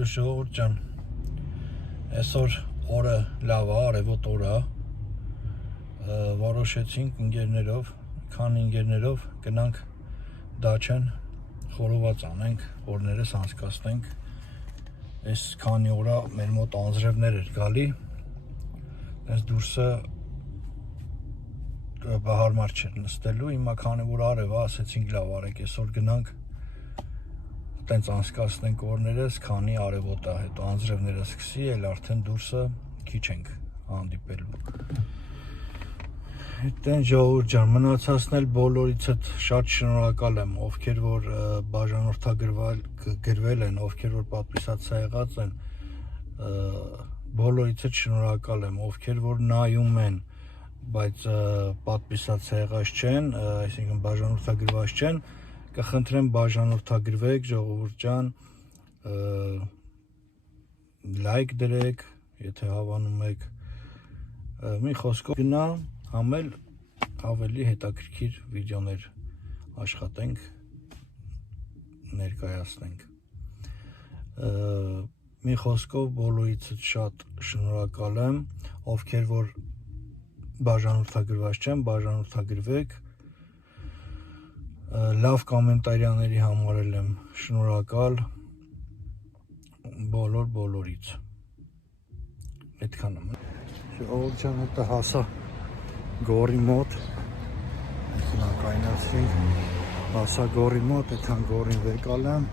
Պլյուս ժողովուրդ ջան, այսօր օրը լավ է, արևոտ օր է, որոշեցինք քանի ընկերներով գնանք դաչեն խորոված անենք, օրներս անցկացնենք, այս քանի օրա մեր մոտ անձրևներ էր գալի, այս դուրսը հարմար չէր նստելու, հիմա քանի որ արև է, ասեցինք լավ արեք, այսօր գնանք տենց անցկացնենք օրներս, քանի արևոտ է, հետո անձրևները սկսի, էլ արդեն դուրսը քիչ ենք հանդիպելու։ Այդտեն ժողովուրդ ջան, մնացածն էլ բոլորիցդ շատ շնորհակալ եմ, ովքեր որ բաժանորդագրվել են, ովքեր որ պատվիսացա եղած են, բոլորիցդ շնորհակալ եմ, ովքեր որ նայում են, բայց պատվիսացա եղած չեն, այսինքն բաժանորդագրված չեն, կխնդրեմ բաժանորդագրվեք, ժողովուրդ ջան, լայք դրեք, եթե հավանում եք, մի խոսքով գնա, համել ավելի հետաքրքիր վիդեոներ աշխատենք, ներկայացնենք։ Մի խոսքով բոլորիցդ շատ շնորհակալ եմ, ովքեր որ բաժանորդագրված չեն, բաժանորդագրվեք, լավ կոմենտարիաների համար եմ շնորհակալ բոլորից։ Այդքան եմ։ Ժողովուրդ ջան, հետո հասա գորի մոտ, այդքան կայնացրինք, հասա գորի մոտ, այդքան գորին վեկալ եմ,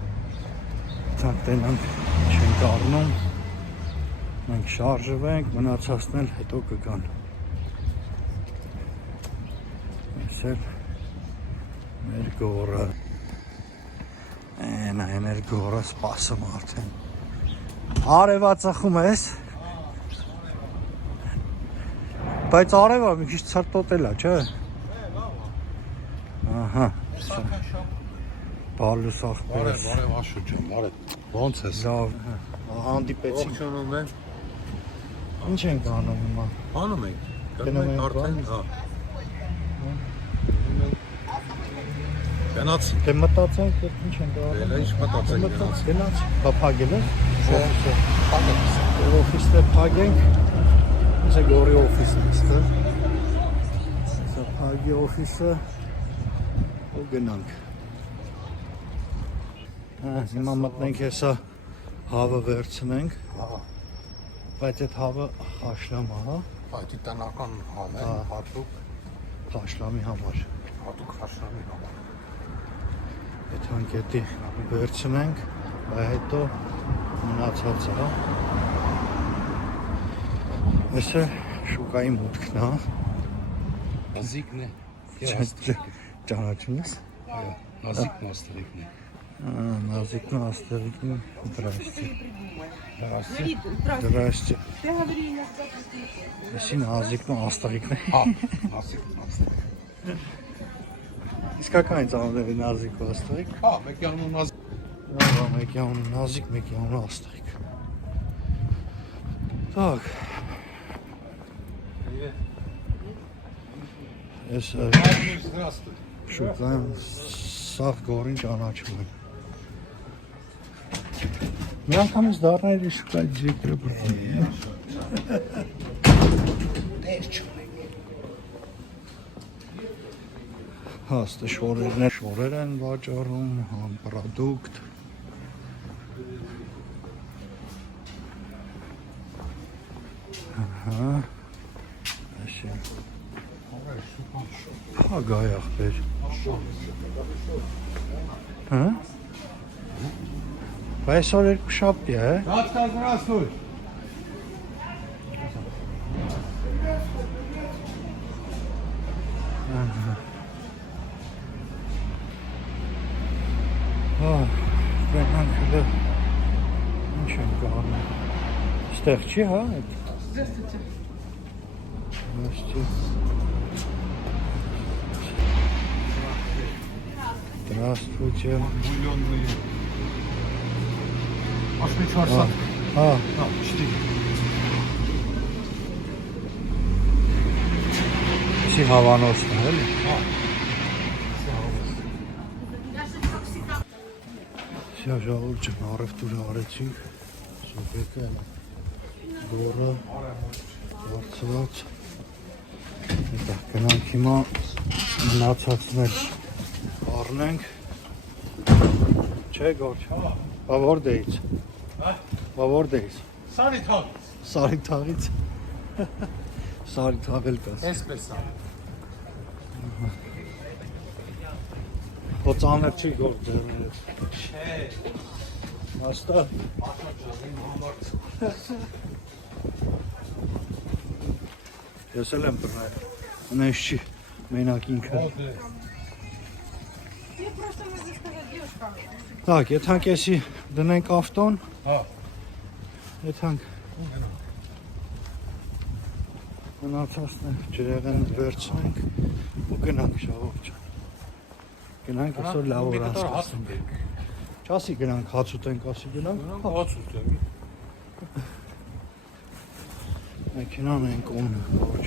այդքան տենանք չենք առնում, մենք շարժվենք, մնացածն էլ հետո կգան։ Այս էլ մեր գորը, նա մեր գորը սպասում արդեն։ Արևա ծխում ես, բայց արևա մի քիչ ցրտոտել է, չէ՞։ Ահա։ Բալուս ախպերս։ Բարև Աշոտ ջան, բարև։ Ոնց ես։ Լավ, հանդիպեցինք։ Ողջունում եմ։ Ինչ ենք անում հիմա։ Անում ենք։ Գնում ենք արդեն, հա։ Գնացինք։ Դե մտածենք, ինչ ենք անում։ Դե ինչ մտածենք գնաց։ Փափագել է։ Փակել։ Օֆիսը փագենք։ Սա գորի օֆիսն է, ստե։ Սա փագի օֆիսը ու գնանք։ Հիմա մտնենք հեսա հավը վերցնենք, բայց այդ հավը խաշլամ է, հա։ Տիտանական համ է, հատուկ Խաշլամի համար։ հատուկ խաշլամի համար։ Այդ հանկետի վերցնենք, բայց հետո մնացածը, հա։ Այսը շուկայի մուտքն է, հա։ Նազիկն է։ Ճանաչում ես։ Նազիկն աստղիկն է։ Նազիկն աստղիկն, здрасте։ Здрасте։ Այսի նազիկն աստղիկն է։ Հա, նազիկն աստղիկ։ Իսկական ծանոթ է նազիկ ու աստղիկ։ Հա, մեկի անուն նազիկ։ Մեկի անուն նազիկ, մեկի անուն աստղիկ։ Так. Ես Здравствуй։ շուկայում սաղ գորին ճանաչում եմ։ Մի անգամից դառնալի շուկայի դիրեկտորը բրվում է։ Հաստը շորեր են վաճառում, համ պրոդուկտ։ Ահա, այսի։ Փագայ ախպեր։ Հա? Բայց այսօր երկուշաբթի է։ Դատկա, здравствуй։ Ահա։ Բենանք հլը ինչ են գարնում։ Ստեղ չի, հա, այդ։ Здравствуйте. Здравствуйте. Бульонные. Пошли чорсат. Հա, 4։ Չի հավանոցն է, էլի։ Հա։ Ժողովուրդ ջան, առևտուրը արեցինք, Բեկը գորը վարցված Դա գնանք հիմա մնացածներ առնենք Չէ գորչ Բա որտեղից Բա որտեղից Սարի թող Սարի թաղից Սարի թաղել կաս Էսպես սա Հո ծանր չի գործ ձեռներս Չէ Հաստատ Ես էլ եմ բռնել Ունես չի մենակ ինքը Я просто могу сказать, девушка. Так, եթանք եսի դնենք ավտոն Հա Եթանք Մնացածն ջրեղեն վերցնենք ու գնանք շաղով ջան Գնանք այսօր լավ օր անցկացնենք Չասի գնանք հաց ուտենք, ասի գնանք Հաց ուտեմ Մեքենան ենք ում ոչ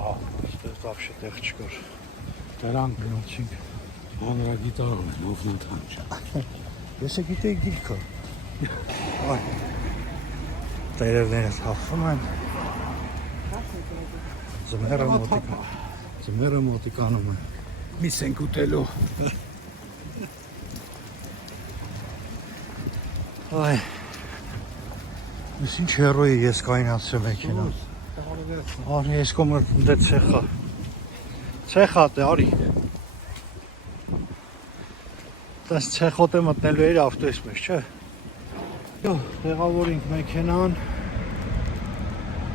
Հա, այստեղ ծափշը տեղ չկար Դրանք Գնացինք հանրագիտարում են ովնանթան չէ Ես է գիտեի գիրքը Այ Տերևներս հաղթում են Ձմերը մոտիկանում են Միս ենք ուտելու Այ Ես ինչ հերոյի ես կայնացրեմ մեքենա Արի ես կոմը դե ցեխա Ցեխա տե արի Տես ցեխոտ է մտնելու էր ավտոյս մեջ չէ Յո տեղավորինք մեքենան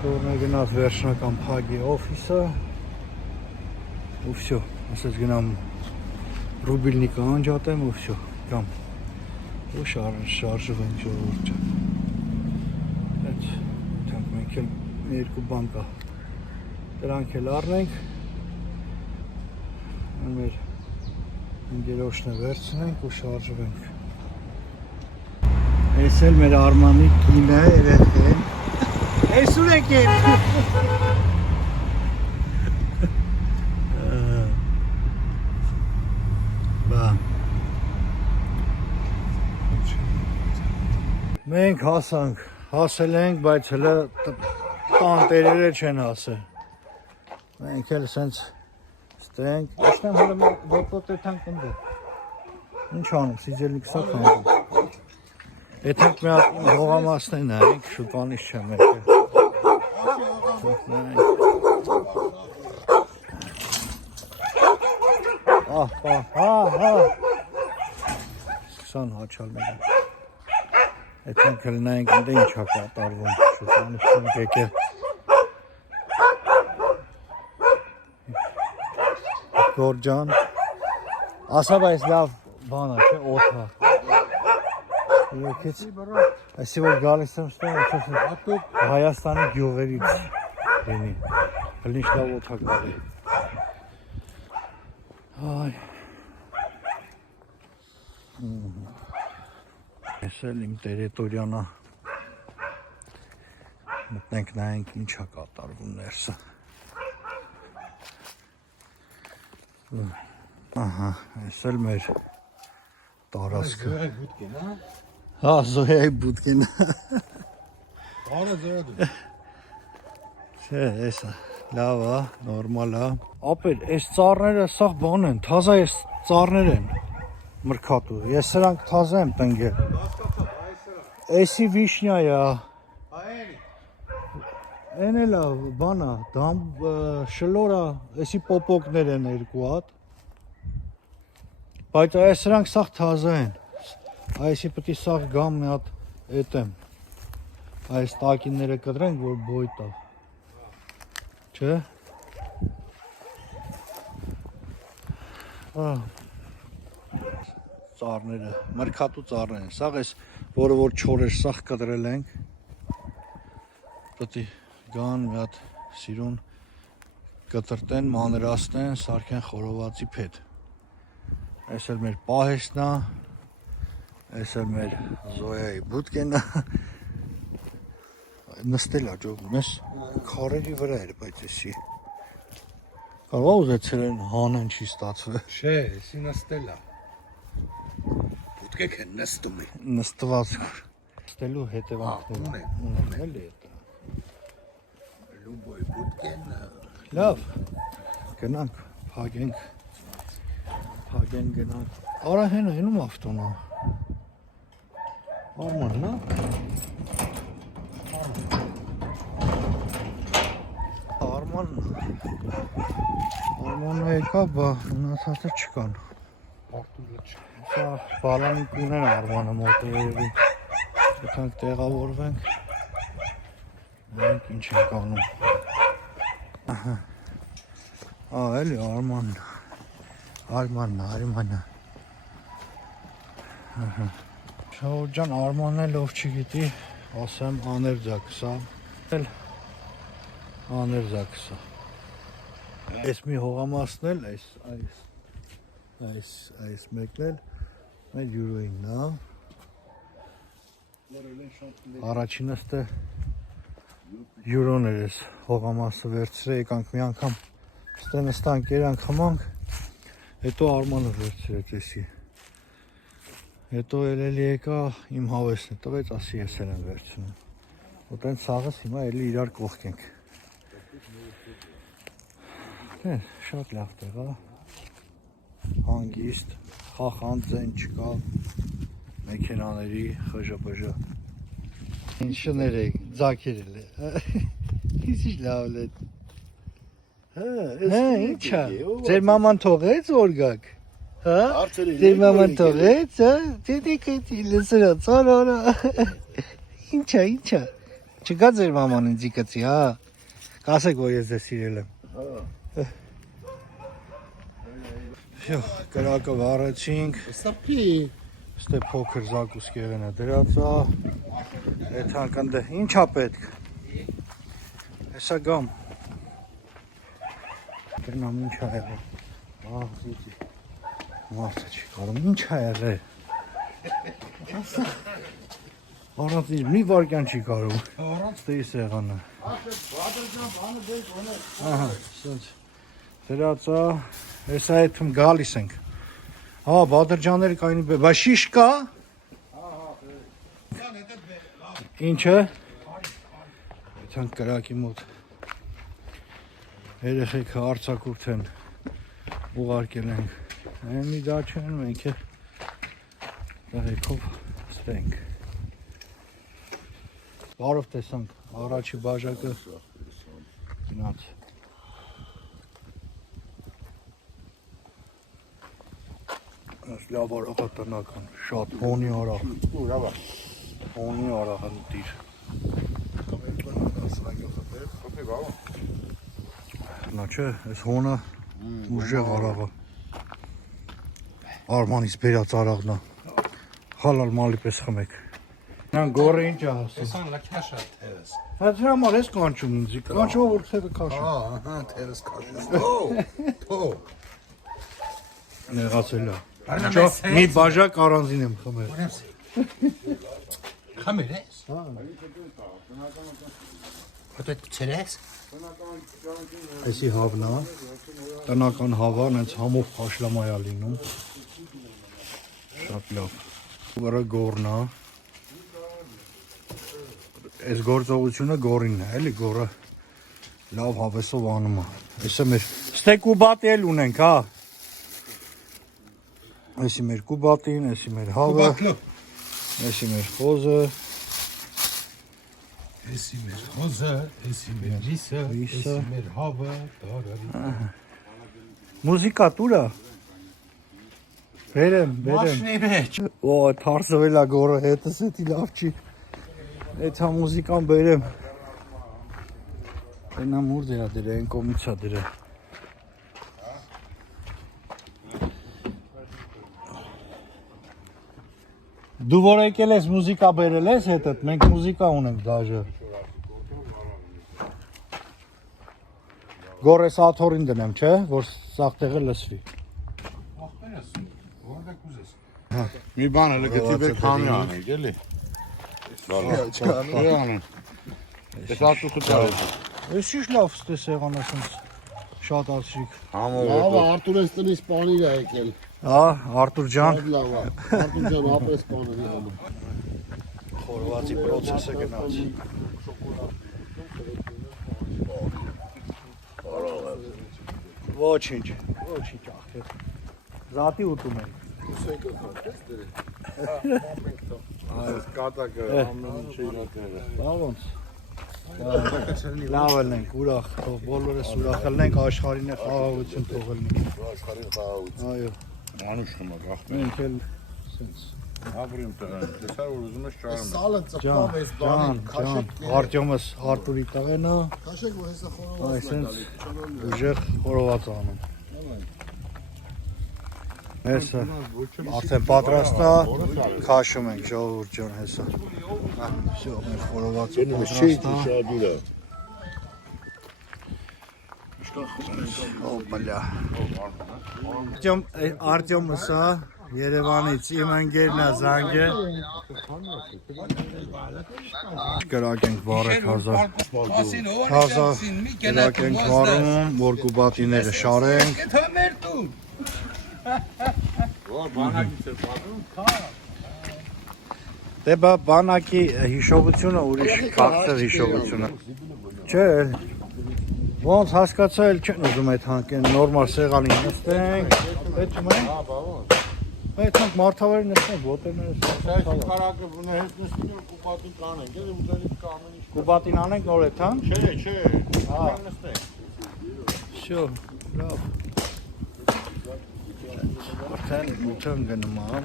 Որն է գնաց վերջնական փագի օֆիսը ու վсё ասես գնամ ռուբիլնիկը անջատեմ ու վсё կամ ու շարժվենք ժողովուրդ այդ թանկ մենք էլ երկու բան կա դրանք էլ առնենք մեր ընկերոջն վերցնենք ու շարժվենք Այս էլ մեր Արմանի կինը երեխեն Այս ուր եք են Բա Մենք հասել ենք, բայց հլը տանտերերը չեն հասել Մենք էլ սենց ստենք Եսնեմ հլը ոպոտ եթանք ընդ Ինչ անենք, սիջելնիկ սա կանդում Եթանք մի հատ հողամասնեն նայենք, շուտվանից չեմ եկել Սկսան հաչալ մենակ Եթանք հլ նայենք ընդ ինչ հա կատարվում շուտվանից չեմ եկել Գորջան Ասա բայց լավ բան է, չէ, օթա Եկեց Այսի որ գալիս եմ ստեղ Հայաստանի գյուղերից լինի Հլինչ լավ օթա գալի Այ Ես էլ իմ տերետորյանա Մտնենք նայենք ինչ է կատարվում ներսը Ահա, ես էլ մեր տարածքը Բուտկին հա Հա, Զոյայի բուտկին Արը զոյադու Չէ, եսա, լավ է, նորմալ է Ապել, այս ծառները սաղ բան են, թազա այս ծառներ են մրքատու Ես սրանք թազա եմ տնգել Էսի վիշնյա է Են էլ է, բան է, շլոր է, էսի պոպոկներ են երկու հատ Բայց այս սրանք սաղ թազա են Այսի պտի սաղ գամ մի հատ էտեմ Այս տակինները կտրենք, որ բոյ տավ Չէ Ծառները, մրքատու ծառներ են Սաղ ես, որը որ չոր էր, սաղ կտրել ենք Պտի գան մի հատ սիրուն կտրտեն, մանրաստեն, սարքեն խորովածի փետ Այս էլ մեր պահեսն է Այս էլ մեր Զոյայի բուտկենը Նստել է ջողում ես քարերի վրա էր, բայց էսի Կարող ուզեցել են հանեն չի ստացվել Չէ, եսի նստել է Բուտկեք են նստում է Նստված Ստելու հետևանքները։ Էլի է դա։ Լուբոյ բուտկեն։ Լավ։ Գնանք, փագենք գնանք։ Արա հենում ավտոնա։ Արման, նա։ Արմանը եկա, բա մնացածը չկան։ Սա բալանիկ ունեն Արմանը մոտը երևի։ Եթե տեղավորվենք, մենք ինչ ենք անում։ Էլի Արմանն։ Շահուր ջան, Արմանն էլ ով չգիտի, ասեմ աներձակսա։ Աներձակսա։ Այս մի հողամասն էլ, այս մեկն էլ մեր յուրոյինն է։ Առաջինը ստե յուրոն էր ես հողամասը վերցրել, եկանք մի անգամ ստե նստանք, երանք խմանք, հետո Արմանը վերցրեց եսի։ Հետո էլի եկա իմ հավեսն է տվեց, ասի ես էլ եմ վերցնում։ Ու տենց սաղս հիմա էլի իրար կողքենք։ Շատ լավ տեղ է, հանգիստ, խախանդ ձեն չկա, մեքենաների խժապժը։ Ինչ ներեք, ձակերել է, ինչ լավ է։ Ինչա, ձեր մաման թողեց որ գաք, ձեր մաման թողեց, դեդիկետի լսրած, օրա, ինչա, չգա ձեր մաման ինձի կծի, կասեք որ ես ձեզ սիրել եմ։ Կրակը վառեցինք, ստե փոքր զակուսկ եղենը դրածա, էդ հանկանդը, ինչա պետք, հեսա գամ, կրնամ ինչա եղել, մարդը չի կարում, ինչա եղել, առանց ինչ մի վարկյան չի կարում, ստե ի սեղանը, դրածա, հեսա եթում գալիս ենք, բադրջաները կայնի բե, բա շիշ կա, ինչը, եթանք կրակի մոտ, երեխեքը արցակուրդ են, ուղարկել ենք, մի դա չեն, մենք է տղեկով ստենք, բարով տեսանք, առաջի բաժակը գնաց, Այս լավ արաղա տնական, շատ հոնի արաղ, հոնի արաղը նտիր, նա չէ, այս հոնը ուժեղ արաղը, Արմանից բերած արաղն է, խալալ մալի պես խմեք, նան գորը ինչ է հասում, Էսան լաքաշա թերս։ Այդ համար ես կանչում ինձի, կանչում որ թևը կաշում, Թերս կաշես, նեղացել է, մի բաժակ առանձին եմ խմել, Խամիր ես։ Հոտ չերես։ Էսի հավն է, տնական հավան, հենց համով խաշլամայա լինում, շատ լավ, վրա գորն է, Այս գործողությունը գորինն է, էլի գորը լավ հավեսով անում է, էսը մեր ստե կուբատի էլ ունենք, էսի մեր կուբատին, էսի մեր հավը, էսի մեր խոզը, Էսի մեր խոզը, էսի մեր լիսը, էսի մեր հավը, տարարի։ Մուզիկա տուրա, բերեմ, Մաշնի մեջ։ թարսվել է գորը հետս էտի լավ չի, Էդ հա մուզիկան բերեմ, Ենա մուր դերա դերա, են կոմիցա դերա, Դու որ եկել ես մուզիկա բերել ես հետըտ, մենք մուզիկա ունենք դաժը, Գոր ես աթորին դնեմ, չէ, որ սաղ տեղը լսվի, Մի բան էլ գտի բեր քամի անեք, էլի։ Ես ատու խտար ես։ Ես ինչ լավ ստե սեղան ասենց շատ ասիկ, Համով Արտուր ես տնից պանիր է եկել, Արտուր ջան, լավ է, Արտուր ջան ապրես պանիրի համար, խորովածի պրոցեսը գնաց։ Ոչինչ, ախպեր։ Զատի ուտում ենք։ Այս կատակը ամեն ինչ իրակները։ Բա ոնց։ Լավ ենք, ուրախ, թող բոլորս ուրախ լինենք, աշխարհին է խաղաղություն թող լինի։ Աշխարհի խաղաղություն։ Այո, Անուշ խմակ ախպեր։ մենք էլ սենց։ Ապրիմ տղան, տեսար որ ուզում ես ճարում ես։ Սալը ծպավ էս բանին, քաշեք։ Արտյոմս Արտուրի տղեն է, Քաշեք, որ հեսա այ խորովածն է սենց գալի։ ուժեղ խորոված անում։ Հեսա արդեն պատրաստ է, քաշում ենք ժողովուրդ ջան հեսա։ Всё, մեր խորովածը պատրաստ է։ Օպալա։ Արտյոմս է Երևանից իմ ընկերն է Զանգե։ Կրակ ենք վառեք 1000 կրակ ենք վառում, որ կուբատիները շարենք։ Դե բանակի հիշողությունը ուրիշ քաղցր հիշողությունը։ Չէ, ոնց հասկացա էլ չեն ուզում այդ հանկեն նորմալ սեղանին նստենք, պետք է։ Այդ հանք մարդավարի նստենք, ոտերները Այս կարակը բունը հետ նստին ու կուպատին կանենք, էլի ուզելիք կամեն ինչ։ կուբատին անենք նոր այդ հան։ Չէ, նստենք։ Всё, լավ։ Արդեն ուտեն գնում է։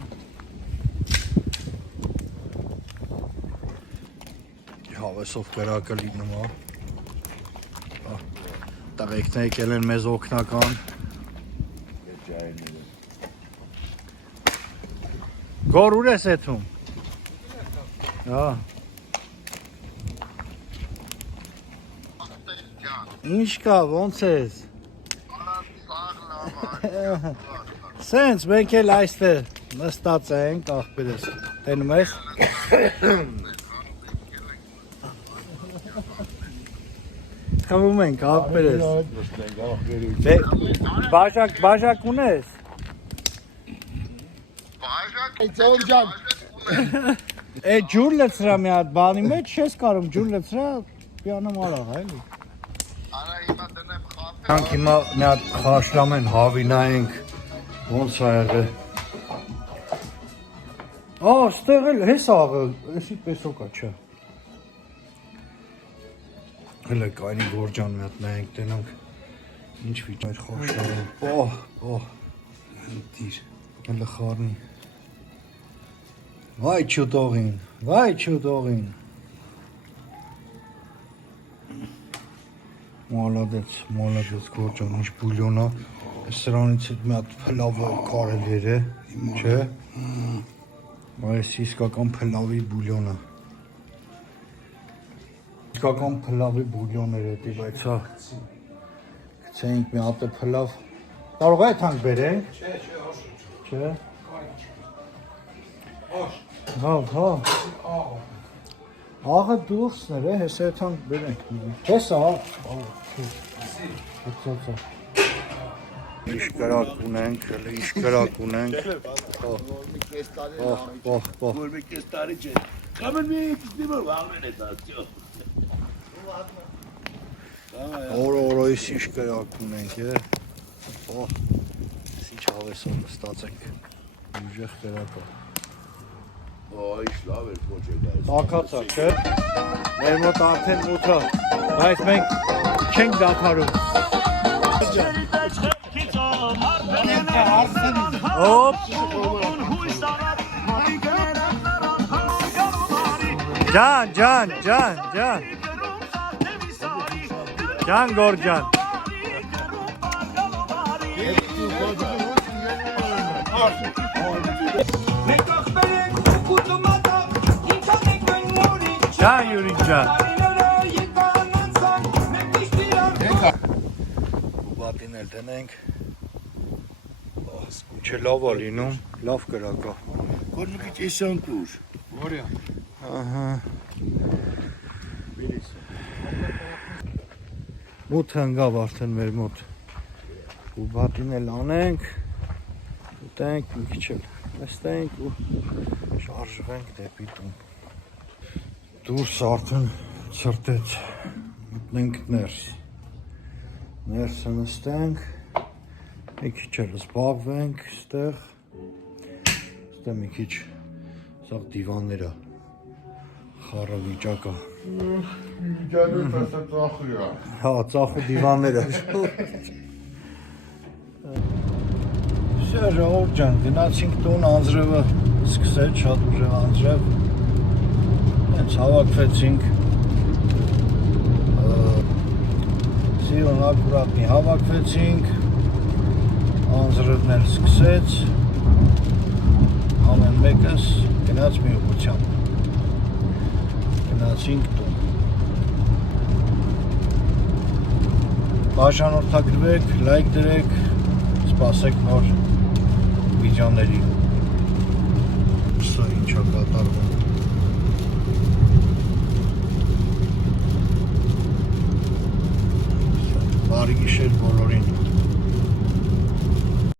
Հավեսով կրակը լինում է։ Տղեկն եկել են մեզ օգնական։ Գոր ուր ես եթում։ Հա։ Ինչ կա, ոնց ես։ Սենց, մենք էլ այստեղ նստած ենք, աղբերս, տենում ես։ Խմում ենք, աղբերս։ Բաժակ ունես։ Ծոր ջան, Այդ ջուր լցրա մի հատ բանի մեջ չես կարում ջուր լցրա պիանոմ արաղ, էլի։ Հանք հիմա մի հատ խաշլամեն հավինայենք, ոնց է եղել։ Ստեղ էլ հես աղը, էսի պեսոկա չէ։ Հələ կայնի գորջան մի հատ նայենք տենանք, ինչ վիճ այդ խաշլամեն, դիր, հələ խարնի։ Վայ չուտողին։ Մալադեց գորջան, ինչ բուլյոն է, սրանից հետ մի հատ փլավը կարել է, չէ, այս իսկական փլավի բուլյոն է, իսկական փլավի բուլյոն էր էտի, բայց հա, գցեինք մի հատ փլավ, կարող է այդ հանք բերենք, չէ, հա, աղը դուրսն էր, հես այդ հանք բերենք, հես հա, Ինչ կրակ ունենք, Որ մի կես տարի չէ։ Կամեն մի քիչ դիվոր վաղվեն է դասյո։ Օրոյս ինչ կրակ ունենք, ինչ հավեսով նստած ենք, ուժեղ կրակ է։ Ինչ լավ էր փոչը գայս։ Տակած է, չէ, մեր մոտ արդեն մութը, բայց մենք չենք դադարում։ Հոպ, Ջան գորջան։ Ջան Յուրին ջան։ Ուբատին էլ տնենք։ Չէ լավ է լինում, լավ կրակ է։ Որ մի քիչ էսան տուր։ Որյա։ Ահա։ Մութ հնգավ արդեն մեր մոտ։ Ուբատին էլ անենք, ուտենք, մի քիչ էլ նստենք ու շարժվենք դեպի տուն։ դուրս արդեն ցրտեց։ Մտնենք ներս։ Ներսը նստենք։ Մի քիչ էլ զբաղվենք այստեղ։ Այստեղ մի քիչ սա դիվանները խառը վիճակը։ Ջանոց ասա ծախույա։ Հա, ծախու դիվանները։ Всё, ժողովուրդ ջան, գնացինք տուն, անձրևը սկսեց, շատ ուժեղ անձրև։ Հենց հավաքվեցինք։ Սիրուն ակուրատնի հավաքվեցինք։ Անձրևն էլ սկսեց։ Ամեն մեկս գնաց մի ուղղությամբ։ Գնացինք տուն։ Բաժանորդագրվեք, լայք դրեք, սպասեք նոր վիդեոների։ Սա ինչա կատարվում։ Բարի գիշեր բոլորին։